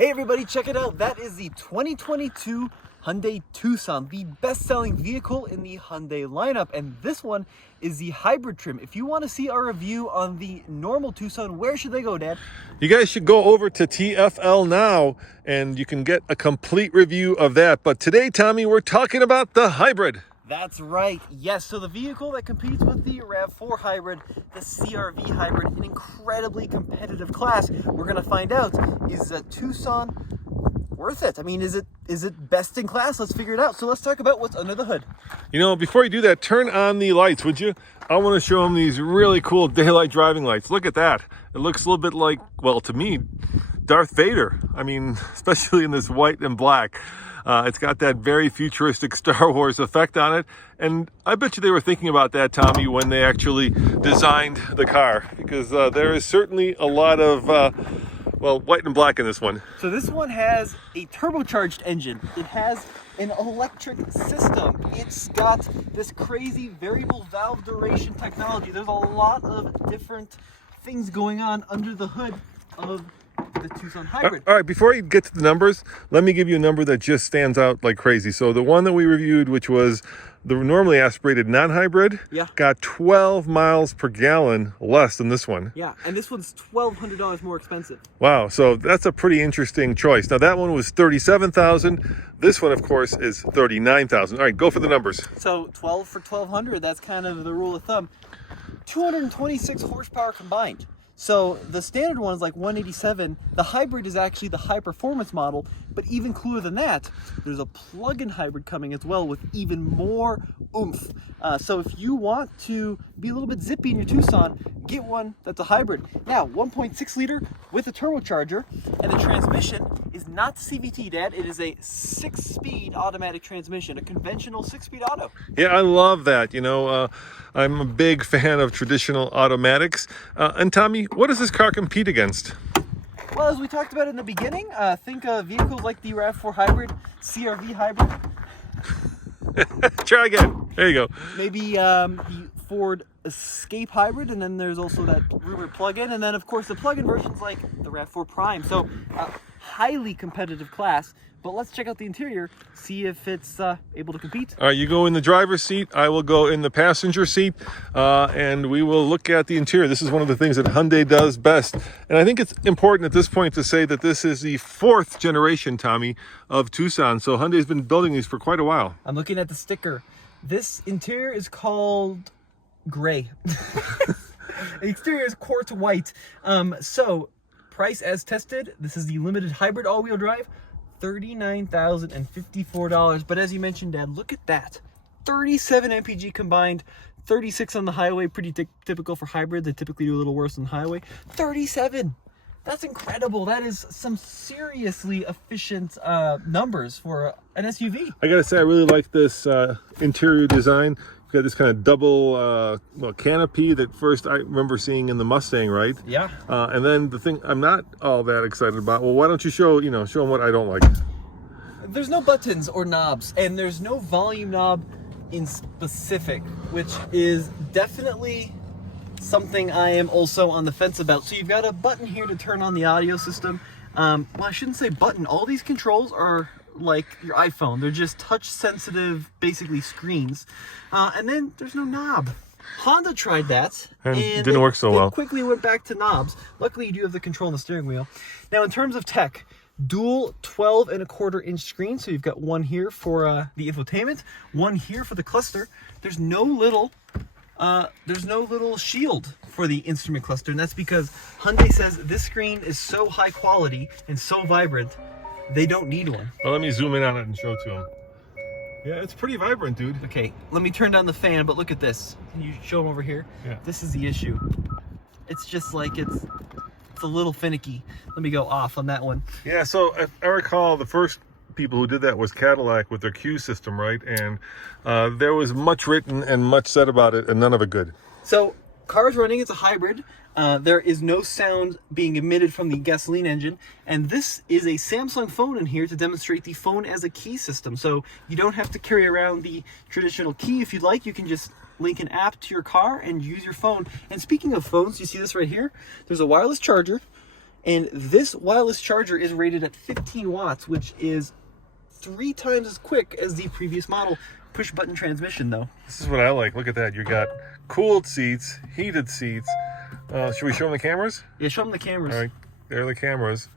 Hey everybody, check it out. That is the 2022 Hyundai Tucson, the best-selling vehicle in the Hyundai lineup. And this one is the hybrid trim. If you want to see our review on the normal Tucson, where should they go, Dad? You guys should go over to TFL now and you can get a complete review of that. But today, Tommy, we're talking about the hybrid. That's right. Yes, so the vehicle that competes with the RAV4 hybrid, the CR-V hybrid, an incredibly competitive class. We're going to find out, is a Tucson worth it? I mean, is it best in class? Let's figure it out. So let's talk about what's under the hood. You know, before you do that, turn on the lights, would you? I want to show them these really cool daylight driving lights. Look at that. It looks a little bit like, well, to me, Darth Vader. I mean, especially in this white and black. It's got that very futuristic Star Wars effect on it. And I bet you they were thinking about that, Tommy, when they actually designed the car. Because there is certainly a lot of, well, white and black in this one. So this one has a turbocharged engine. It has an electric system. It's got this crazy variable valve duration technology. There's a lot of different things going on under the hood of the Tucson hybrid. All right, before you get to the numbers, let me give you a number that just stands out like crazy. So the one that we reviewed, which was the normally aspirated non-hybrid, got 12 miles per gallon less than this one. Yeah, and this one's $1,200 more expensive. Wow, so that's a pretty interesting choice. Now that one was $37,000. This one, of course, is $39,000. All right, go for the numbers. So 12 for 1,200, that's kind of the rule of thumb. 226 horsepower combined. So the standard one is like 187. The hybrid is actually the high performance model, but even cooler than that, there's a plug-in hybrid coming as well with even more oomph. So if you want to be a little bit zippy in your Tucson, get one that's a hybrid. Now, 1.6 liter with a turbocharger, and the transmission is not CVT, Dad. It is a 6-speed automatic transmission, a conventional 6-speed auto. Yeah, I love that. You know, I'm a big fan of traditional automatics. And Tommy, what does this car compete against? Well, as we talked about in the beginning, think of vehicles like the RAV4 hybrid, CR-V hybrid. Try again. There you go. Maybe the Ford Escape hybrid, and then there's also that rumored plug-in, and then of course the plug-in versions like the RAV4 Prime. So highly competitive class. But let's check out the interior, see if it's able to compete. All right, you go in the driver's seat. I will go in the passenger seat, and we will look at the interior. This is one of the things that Hyundai does best. And I think it's important at this point to say that this is the 4th generation, Tommy, of Tucson. So Hyundai's been building these for quite a while. I'm looking at the sticker. This interior is called gray. The exterior is quartz white. So price as tested, this is the limited hybrid all-wheel drive. $39,054. But as you mentioned, Dad, look at that. 37 mpg combined, 36 on the highway. Pretty typical for hybrids. They typically do a little worse on the highway. 37. That's incredible. That is some seriously efficient numbers for an SUV. I gotta say, I really like this interior design. You've got this kind of double canopy that first I remember seeing in the Mustang, right? Yeah. And then the thing I'm not all that excited about. Well, why don't you show them what I don't like? There's no buttons or knobs, and there's no volume knob in specific, which is definitely something I am also on the fence about. So you've got a button here to turn on the audio system. Well, I shouldn't say button. All these controls are like your iPhone. They're just touch sensitive, basically screens. And then there's no knob. Honda tried that and didn't work so well. Quickly went back to knobs. Luckily you do have the control on the steering wheel. Now in terms of tech, dual 12.25-inch screen. So you've got one here for the infotainment, one here for the cluster. There's no little shield for the instrument cluster, and that's because Hyundai says this screen is so high quality and so vibrant, they don't need one. Well, let me zoom in on it and show it to them. Yeah, it's pretty vibrant, dude. Okay, let me turn down the fan, but look at this. Can you show them over here? Yeah. This is the issue. It's just like it's a little finicky. Let me go off on that one. Yeah, so if I recall, the first people who did that was Cadillac with their Q system, right? And there was much written and much said about it, and none of it good. So car's running, it's a hybrid. There is no sound being emitted from the gasoline engine, and this is a Samsung phone in here to demonstrate the phone as a key system. So you don't have to carry around the traditional key. If you'd like, you can just link an app to your car and use your phone. And speaking of phones, you see this right here? There's a wireless charger, And this wireless charger is rated at 15 watts, which is 3 times as quick as the previous model. Push button transmission though. This is what I like. Look at that. You got cooled seats, heated seats. Should we show them the cameras? Yeah, show them the cameras. All right, there are the cameras.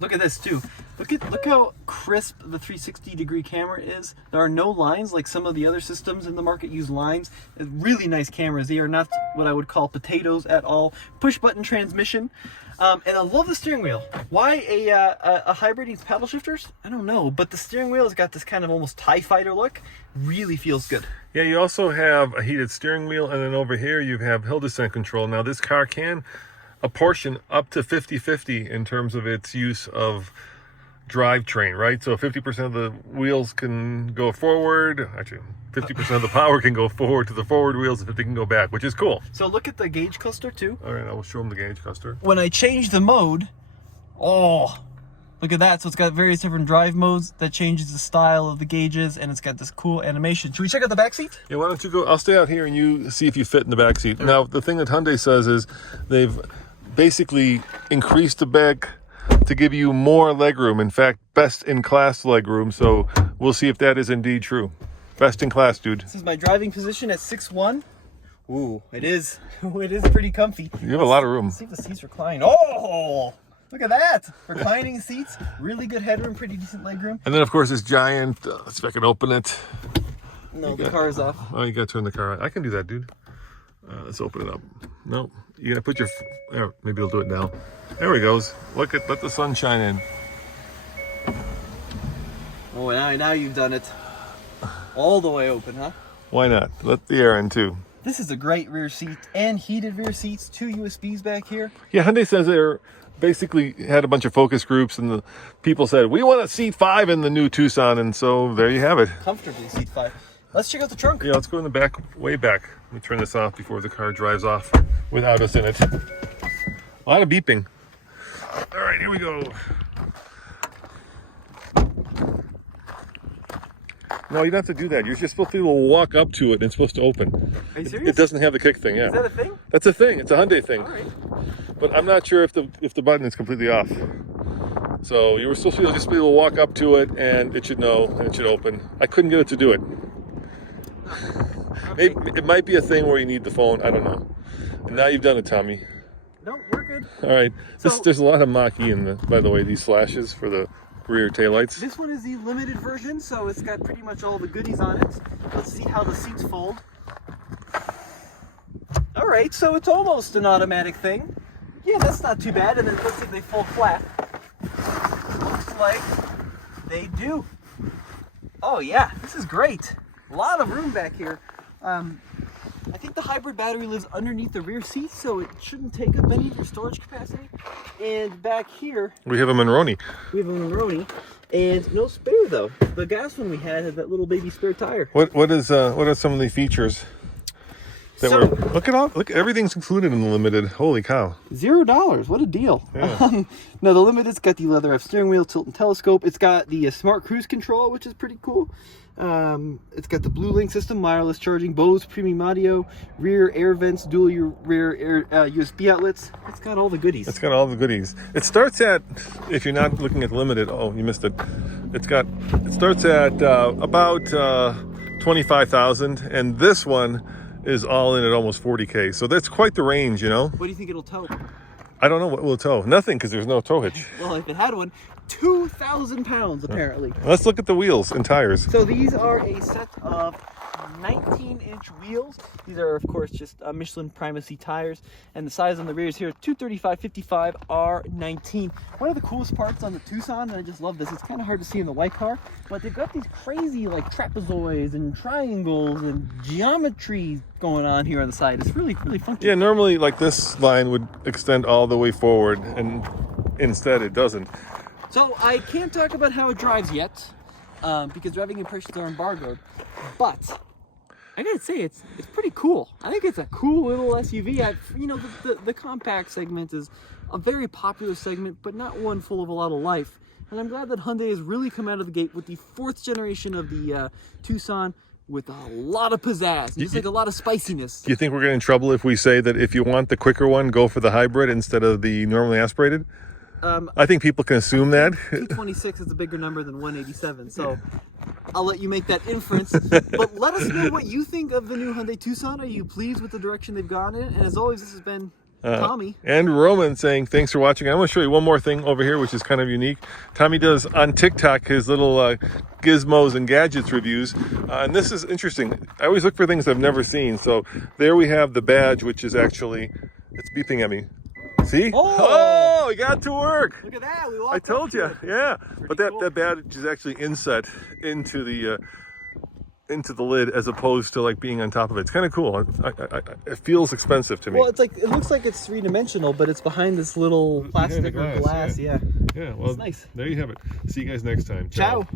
Look at this too. Look how crisp the 360-degree camera is. There are no lines like some of the other systems in the market use lines. Really nice cameras. They are not what I would call potatoes at all. Push button transmission. And I love the steering wheel. Why a hybrid needs paddle shifters? I don't know, but the steering wheel has got this kind of almost TIE fighter look. Really feels good. Yeah, you also have a heated steering wheel, and then over here you have hill descent control. Now this car can apportion up to 50-50 in terms of its use of drivetrain, right? So 50% of the wheels can go forward. Actually, 50% of the power can go forward to the forward wheels, and 50 can go back, which is cool. So look at the gauge cluster too. All right, I will show them the gauge cluster. When I change the mode, oh, look at that. So it's got various different drive modes that changes the style of the gauges, and it's got this cool animation. Should we check out the back seat? Yeah, why don't you go? I'll stay out here and you see if you fit in the back seat. Now, the thing that Hyundai says is they've basically increased the back to give you more legroom. In fact, best in class legroom. So we'll see if that is indeed true. Best in class, dude. This is my driving position at 6'1". Ooh, it is. It is pretty comfy. You have a lot of room. Let's see if the seats recline. Oh, look at that. Reclining seats. Really good headroom. Pretty decent legroom. And then, of course, this giant. Let's see if I can open it. No, the car is off. Oh, you got to turn the car on. I can do that, dude. Let's open it up. No, you gotta put your. There, maybe you'll do it now. There he goes. Let the sun shine in. Oh, now you've done it. All the way open, huh? Why not? Let the air in too. This is a great rear seat and heated rear seats. 2 USBs back here. Yeah, Hyundai says they're basically had a bunch of focus groups, and the people said we want a seat 5 in the new Tucson, and so there you have it. Comfortably seat 5. Let's check out the trunk. Yeah, let's go in the back, way back. Let me turn this off before the car drives off without us in it. A lot of beeping. All right, here we go. No, you don't have to do that. You're just supposed to be able to walk up to it and it's supposed to open. Are you serious? It doesn't have the kick thing, yeah. Is that a thing? That's a thing. It's a Hyundai thing. All right. But I'm not sure if the button is completely off. So you were supposed to just be able to walk up to it and it should know and it should open. I couldn't get it to do it. Okay. It might be a thing where you need the phone. I don't know. And now you've done it, Tommy. No, we're good. All right. So, There's a lot of Mach-E in by the way, these flashes for the rear taillights. This one is the limited version, so it's got pretty much all the goodies on it. Let's see how the seats fold. All right, so it's almost an automatic thing. Yeah, that's not too bad. And then let's see if they fold flat. Looks like they do. Oh yeah, this is great. A lot of room back here. I think the hybrid battery lives underneath the rear seat, so it shouldn't take up any of your storage capacity. And back here, We have a Monroney. we have a Monroney, and no spare though. The gas one we had that little baby spare tire. What are some of the features that So- look, everything's included in the limited. Holy cow. $0. What a deal. Yeah. No, the limited's got the leather wrap steering wheel, tilt and telescope. It's got the smart cruise control, which is pretty cool. It's got the Blue Link system, wireless charging, Bose premium audio, rear air vents, dual rear air USB outlets. It's got all the goodies. It's got all the goodies. It starts at, if you're not looking at the limited, oh, you missed it. It starts at about 25,000, and this one is all in at almost 40K. So that's quite the range, you know. What do you think it'll tow? I don't know what will it tow. Nothing, because there's no tow hitch. Well, if it had one, 2,000 pounds apparently. Let's look at the wheels and tires. So these are a set of 19-inch wheels. These are, of course, just Michelin Primacy tires. And the size on the rear is here, 235/55 R19. One of the coolest parts on the Tucson, and I just love this, it's kind of hard to see in the white car, but they've got these crazy like trapezoids and triangles and geometry going on here on the side. It's really, really funky. Yeah, normally like this line would extend all the way forward, and instead it doesn't. So I can't talk about how it drives yet, because driving impressions are embargoed, but I gotta say it's pretty cool. I think it's a cool little SUV. The compact segment is a very popular segment, but not one full of a lot of life. And I'm glad that Hyundai has really come out of the gate with the 4th generation of the Tucson, with a lot of pizzazz, just like a lot of spiciness. Do you think we're getting in trouble if we say that if you want the quicker one, go for the hybrid instead of the normally aspirated? I think people can assume that. 226 is a bigger number than 187, so I'll let you make that inference. But let us know what you think of the new Hyundai Tucson. Are you pleased with the direction they've gone in? And as always, this has been Tommy. And Roman saying, thanks for watching. I want to show you one more thing over here, which is kind of unique. Tommy does on TikTok his little gizmos and gadgets reviews. And this is interesting. I always look for things I've never seen. So there we have the badge, which is actually, it's beeping at me. See? Oh, it got to work. Look at that. We walked I told you. Yeah. But that, cool. that badge is actually inset into the lid as opposed to like being on top of it. It's kind of cool. It feels expensive to me. Well, it's like, it looks like it's three-dimensional, but it's behind this little plastic or glass. Yeah. Yeah, well, it's nice. There you have it. See you guys next time. Ciao.